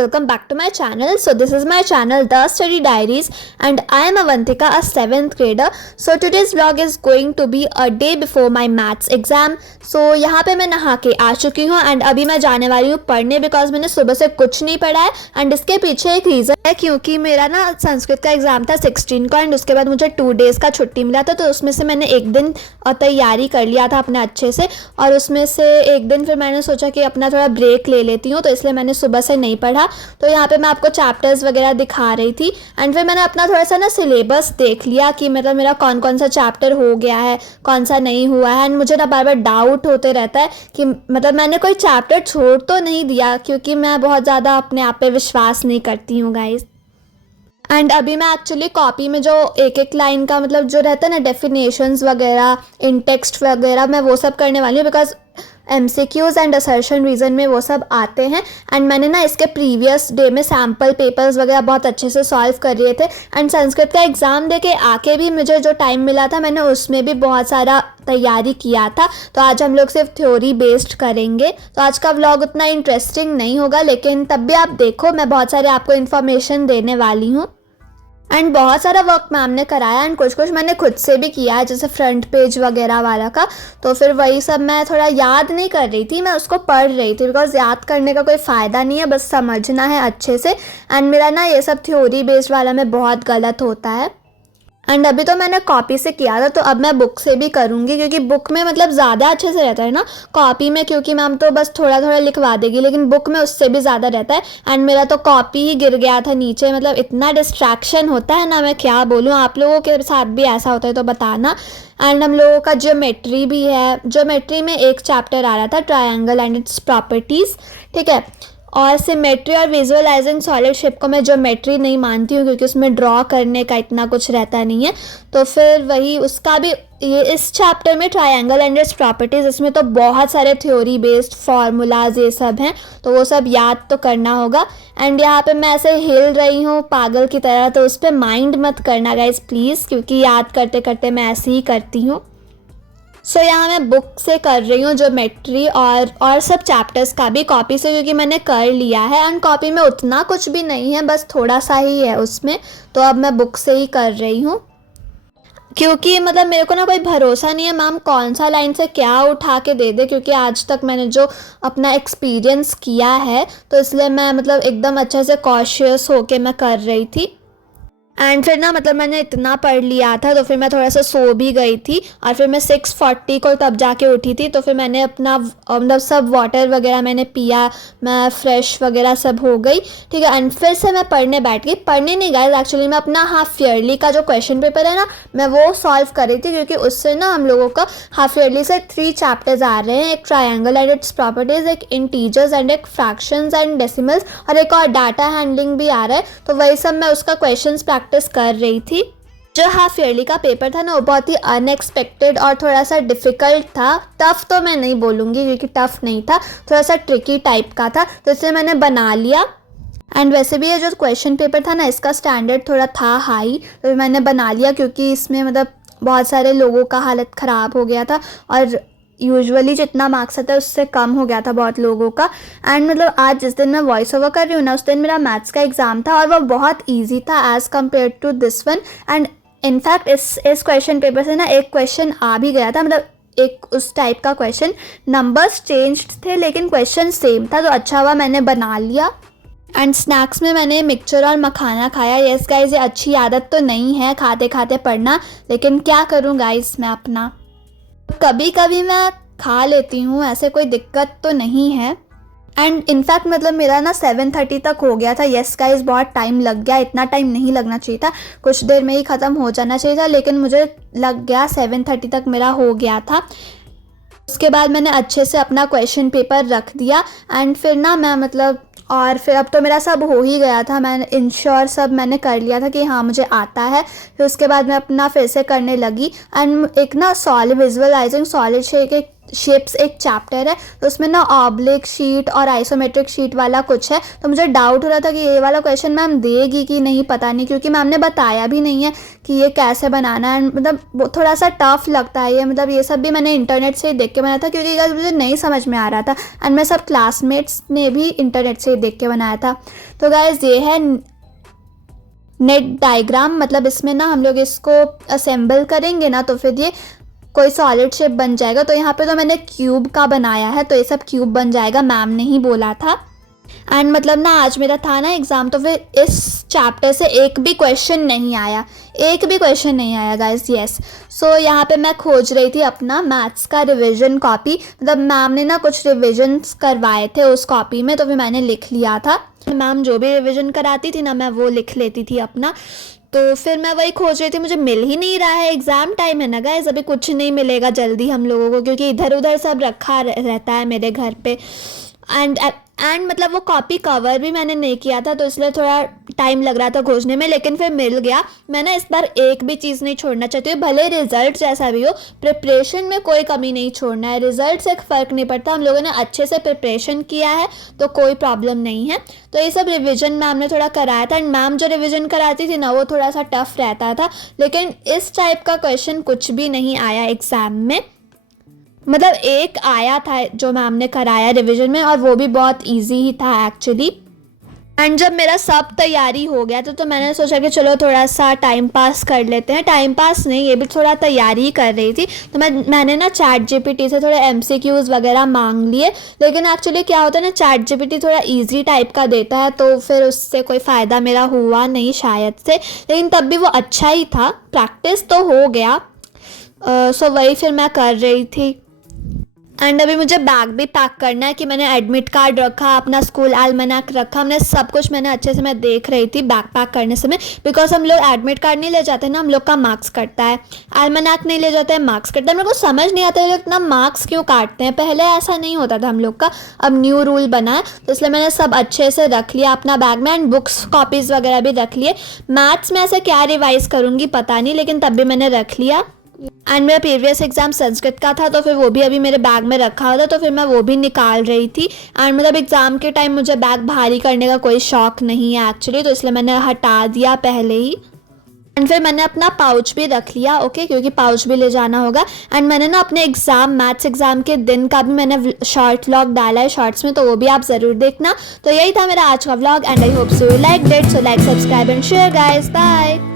welcome back to my channel. So this is my channel The Study Diaries and I am Avantika, a 7th grader. So today's vlog is going to be a day before my maths exam. So यहाँ पे मैं नहा के आ चुकी हूँ and अभी मैं जाने वाली हूँ पढ़ने बिकॉज मैंने सुबह से कुछ नहीं पढ़ा है एंड इसके पीछे एक रीज़न है क्योंकि मेरा ना संस्कृत का एग्ज़ाम था 16 को एंड उसके बाद मुझे 2 डेज़ का छुट्टी मिला था, तो उसमें से मैंने एक दिन तैयारी कर लिया था अपने अच्छे से और उसमें से एक दिन फिर मैंने सोचा कि अपना थोड़ा ब्रेक ले लेती हूँ, तो इसलिए मैंने सुबह से नहीं पढ़ा। तो यहाँ पे मैं आपको चैप्टर्स वगैरह दिखा रही थी एंड फिर मैंने अपना थोड़ा सा ना सिलेबस देख लिया कि मतलब मेरा कौन कौन सा चैप्टर हो गया है, कौन सा नहीं हुआ है एंड मुझे ना बार बार डाउट होते रहता है कि मतलब मैंने कोई चैप्टर छोड़ तो नहीं दिया, क्योंकि मैं बहुत ज़्यादा अपने आप पे विश्वास नहीं करती हूँ गाइस। एंड अभी मैं एक्चुअली कॉपी में जो एक एक लाइन का मतलब जो रहता है ना डेफिनेशंस वगैरह, इन टेक्स्ट वगैरह, मैं वो सब करने वाली हूँ because MCQs and assertion reason में वो सब आते हैं एंड मैंने ना इसके प्रीवियस डे में सैम्पल पेपर्स वगैरह बहुत अच्छे से सॉल्व कर लिए थे एंड संस्कृत का एग्ज़ाम दे के आके भी मुझे जो टाइम मिला था मैंने उसमें भी बहुत सारा तैयारी किया था। तो आज हम लोग सिर्फ थ्योरी बेस्ड करेंगे, तो आज का व्लॉग उतना इंटरेस्टिंग नहीं होगा, लेकिन तब भी आप देखो मैं बहुत सारे आपको इन्फॉर्मेशन देने वाली हूँ एंड बहुत सारा वर्क मैम ने कराया एंड कुछ कुछ मैंने खुद से भी किया है, जैसे फ्रंट पेज वगैरह वाला का। तो फिर वही सब मैं थोड़ा याद नहीं कर रही थी, मैं उसको पढ़ रही थी बिकॉज याद करने का कोई फ़ायदा नहीं है, बस समझना है अच्छे से। एंड मेरा ना ये सब थ्योरी बेस्ड वाला में बहुत गलत होता है एंड अभी तो मैंने कॉपी से किया था, तो अब मैं बुक से भी करूँगी क्योंकि बुक में मतलब ज़्यादा अच्छे से रहता है ना। कॉपी में क्योंकि मैम तो बस थोड़ा थोड़ा लिखवा देगी, लेकिन बुक में उससे भी ज़्यादा रहता है एंड मेरा तो कॉपी ही गिर गया था नीचे, मतलब इतना डिस्ट्रैक्शन होता है ना, मैं क्या बोलूँ। आप लोगों के साथ भी ऐसा होता है तो बताना। एंड हम लोगों का ज्योमेट्री भी है, ज्योमेट्री में एक चैप्टर आ रहा था ट्रायंगल एंड इट्स प्रॉपर्टीज़, ठीक है। और सिमेट्री और विजुअलाइजिंग सॉलिड शेप को मैं ज्योमेट्री नहीं मानती हूँ क्योंकि उसमें ड्रॉ करने का इतना कुछ रहता नहीं है। तो फिर वही उसका भी ये इस चैप्टर में ट्रायंगल एंड इट्स प्रॉपर्टीज़, इसमें तो बहुत सारे थ्योरी बेस्ड फार्मूलाज ये सब हैं, तो वो सब याद तो करना होगा। एंड यहाँ पे मैं ऐसे हिल रही हूँ पागल की तरह, तो उस पर माइंड मत करना गाइज प्लीज़, क्योंकि याद करते करते मैं ऐसे ही करती हूँ। सो यहाँ मैं बुक से कर रही हूँ ज्योमेट्री और सब चैप्टर्स का भी कॉपी से, क्योंकि मैंने कर लिया है एंड कॉपी में उतना कुछ भी नहीं है, बस थोड़ा सा ही है उसमें, तो अब मैं बुक से ही कर रही हूँ। क्योंकि मतलब मेरे को ना कोई भरोसा नहीं है मैम कौन सा लाइन से क्या उठा के दे दे, क्योंकि आज तक मैंने जो अपना एक्सपीरियंस किया है तो इसलिए मैं मतलब एकदम अच्छे से कॉशियस होके मैं कर रही थी। एंड फिर ना मतलब मैंने इतना पढ़ लिया था तो फिर मैं थोड़ा सा सो भी गई थी और फिर मैं 6:40 को तब जाके उठी थी। तो फिर मैंने अपना मतलब सब वाटर वगैरह मैंने पिया, मैं फ्रेश वगैरह सब हो गई, ठीक है। एंड फिर से मैं पढ़ने बैठ गई। पढ़ने नहीं गई एक्चुअली, मैं अपना हाफ ईयरली का जो क्वेश्चन पेपर है ना मैं वो सॉल्व कर रही थी, क्योंकि उससे ना हम लोगों का हाफ ईयरली से 3 चैप्टर्स आ रहे हैं, एक ट्रायंगल एंड इट्स प्रॉपर्टीज़, एक इंटीजर्स एंड एक फ्रैक्शंस एंड डेसिमल्स, और एक और डाटा हैंडलिंग भी आ रहा है। तो वही सब मैं उसका क्वेश्चन प्रैक्टिस कर रही थी। जो हाफ ईयरली का पेपर था ना वो बहुत ही अनएक्सपेक्टेड और थोड़ा सा डिफ़िकल्ट था। टफ़ तो मैं नहीं बोलूँगी क्योंकि टफ़ नहीं था, थोड़ा सा ट्रिकी टाइप का था, तो इसलिए मैंने बना लिया। एंड वैसे भी ये जो क्वेश्चन पेपर था ना इसका स्टैंडर्ड थोड़ा था हाई, तो मैंने बना लिया क्योंकि इसमें मतलब बहुत सारे लोगों का हालत ख़राब हो गया था और यूजुअली जितना मार्क्स आता है उससे कम हो गया था बहुत लोगों का। एंड मतलब आज जिस दिन मैं वॉइस ओवर कर रही हूँ ना उस दिन मेरा मैथ्स का एग्ज़ाम था और वो बहुत इजी था as compare to this one. And in fact इस क्वेश्चन पेपर से ना एक क्वेश्चन आ भी गया था, मतलब एक उस टाइप का क्वेश्चन, नंबर्स चेंज्ड थे लेकिन क्वेश्चन सेम था, तो अच्छा हुआ मैंने बना लिया। एंड स्नैक्स में मैंने मिक्सचर और मखाना खाया। यस गाइज, ये अच्छी आदत तो नहीं है खाते खाते पढ़ना, लेकिन क्या करूँ गाइज मैं अपना, कभी कभी मैं खा लेती हूँ, ऐसे कोई दिक्कत तो नहीं है। एंड इनफैक्ट मतलब मेरा ना 7:30 तक हो गया था। यस गाइस, बहुत टाइम लग गया, इतना टाइम नहीं लगना चाहिए था, कुछ देर में ही ख़त्म हो जाना चाहिए था, लेकिन मुझे लग गया 7:30 तक मेरा हो गया था। उसके बाद मैंने अच्छे से अपना क्वेश्चन पेपर रख दिया एंड फिर ना मैं मतलब और फिर अब तो मेरा सब हो ही गया था, मैंने इंश्योर सब मैंने कर लिया था कि हाँ मुझे आता है। फिर उसके बाद मैं अपना फिर से करने लगी एंड एक ना solid visualising solid shape shapes एक चैप्टर है, तो उसमें ना ऑब्लिक शीट और आइसोमेट्रिक शीट वाला कुछ है। तो मुझे डाउट हो रहा था कि ये वाला क्वेश्चन मैम देगी कि नहीं, पता नहीं, क्योंकि मैम ने बताया भी नहीं है कि ये कैसे बनाना है। मतलब थोड़ा सा टफ लगता है ये, मतलब ये सब भी मैंने इंटरनेट से ही देख के बनाया था, क्योंकि गाइस मुझे नहीं समझ में आ रहा था एंड मैं सब क्लासमेट्स ने भी इंटरनेट से ही देख के बनाया था। तो गाइस ये है नेट डायग्राम, मतलब इसमें ना हम लोग इसको असेंबल करेंगे ना तो फिर ये कोई सॉलिड शेप बन जाएगा। तो यहाँ पे तो मैंने क्यूब का बनाया है, तो ये सब क्यूब बन जाएगा, मैम ने ही बोला था। एंड मतलब ना आज मेरा था ना एग्ज़ाम, तो फिर इस चैप्टर से एक भी क्वेश्चन नहीं आया, एक भी क्वेश्चन नहीं आया गाइस। यस, सो यहाँ पे मैं खोज रही थी अपना मैथ्स का रिवीजन कॉपी, मतलब मैम ने ना कुछ रिविजन्स करवाए थे उस कॉपी में, तो फिर मैंने लिख लिया था। मैम जो भी रिविजन कराती थी ना मैं वो लिख लेती थी अपना। तो फिर मैं वही खोज रही थी, मुझे मिल ही नहीं रहा है, एग्ज़ाम टाइम है ना गाइस, अभी कुछ नहीं मिलेगा जल्दी हम लोगों को, क्योंकि इधर उधर सब रखा रहता है मेरे घर पे। एंड मतलब वो कॉपी कवर भी मैंने नहीं किया था, तो इसलिए थोड़ा टाइम लग रहा था खोजने में, लेकिन फिर मिल गया। मैं ना इस बार एक भी चीज़ नहीं छोड़ना चाहती हूँ, भले रिजल्ट जैसा भी हो, प्रिपरेशन में कोई कमी नहीं छोड़ना है। रिजल्ट से फ़र्क नहीं पड़ता, हम लोगों ने अच्छे से प्रिपरेशन किया है तो कोई प्रॉब्लम नहीं है। तो ये सब रिविज़न मैम ने थोड़ा कराया था, एंड मैम जो रिविज़न कराती थी ना वो थोड़ा सा टफ रहता था, लेकिन इस टाइप का क्वेश्चन कुछ भी नहीं आया एग्ज़ाम में। मतलब एक आया था जो मैम ने कराया रिवीजन में, और वो भी बहुत इजी ही था एक्चुअली। एंड जब मेरा सब तैयारी हो गया तो मैंने सोचा कि चलो थोड़ा सा टाइम पास कर लेते हैं। टाइम पास नहीं, ये भी थोड़ा तैयारी ही कर रही थी, तो मैंने ना चैट जीपीटी से थोड़े एमसीक्यूज़ वगैरह मांग लिए। लेकिन एक्चुअली क्या होता है ना, चैट जीपीटी थोड़ा इजी टाइप का देता है, तो फिर उससे कोई फ़ायदा मेरा हुआ नहीं शायद से, लेकिन तब भी वो अच्छा ही था, प्रैक्टिस तो हो गया। सो वही फिर मैं कर रही थी। एंड अभी मुझे बैग भी पैक करना है, कि मैंने एडमिट कार्ड रखा, अपना स्कूल एल्मनाक रखा, हमने सब कुछ मैंने अच्छे से मैं देख रही थी बैग पैक करने समय, बिकॉज हम लोग एडमिट कार्ड नहीं ले जाते ना, हम लोग का मार्क्स कटता है, एल्मनाक नहीं ले जाते हैं, मार्क्स कटता है। हम लोग को समझ नहीं आता है लोग इतना मार्क्स क्यों काटते हैं, पहले ऐसा नहीं होता था हम लोग का, अब न्यू रूल बना है, तो इसलिए मैंने सब अच्छे से रख लिया अपना बैग में, एंड बुक्स कॉपीज़ वगैरह भी रख लिए। मैथ्स में ऐसे क्या रिवाइज़ करूँगी पता नहीं, लेकिन तब भी मैंने रख लिया। एंड मेरा प्रीवियस एग्जाम संस्कृत का था, तो फिर वो भी अभी मेरे बैग में रखा हुआ था, तो फिर मैं वो भी निकाल रही थी। एंड मतलब एग्ज़ाम के टाइम मुझे बैग भारी करने का कोई शौक नहीं है एक्चुअली, तो इसलिए मैंने हटा दिया पहले ही। एंड फिर मैंने अपना पाउच भी रख लिया, ओके, क्योंकि पाउच भी ले जाना होगा। एंड मैंने ना अपने मैथ्स एग्जाम के दिन का भी मैंने शॉर्ट व्लॉग डाला है शॉर्ट्स में, तो वो भी आप ज़रूर देखना। तो यही था मेरा आज का vlog, and I hope so you like it. So like, subscribe and share guys, bye.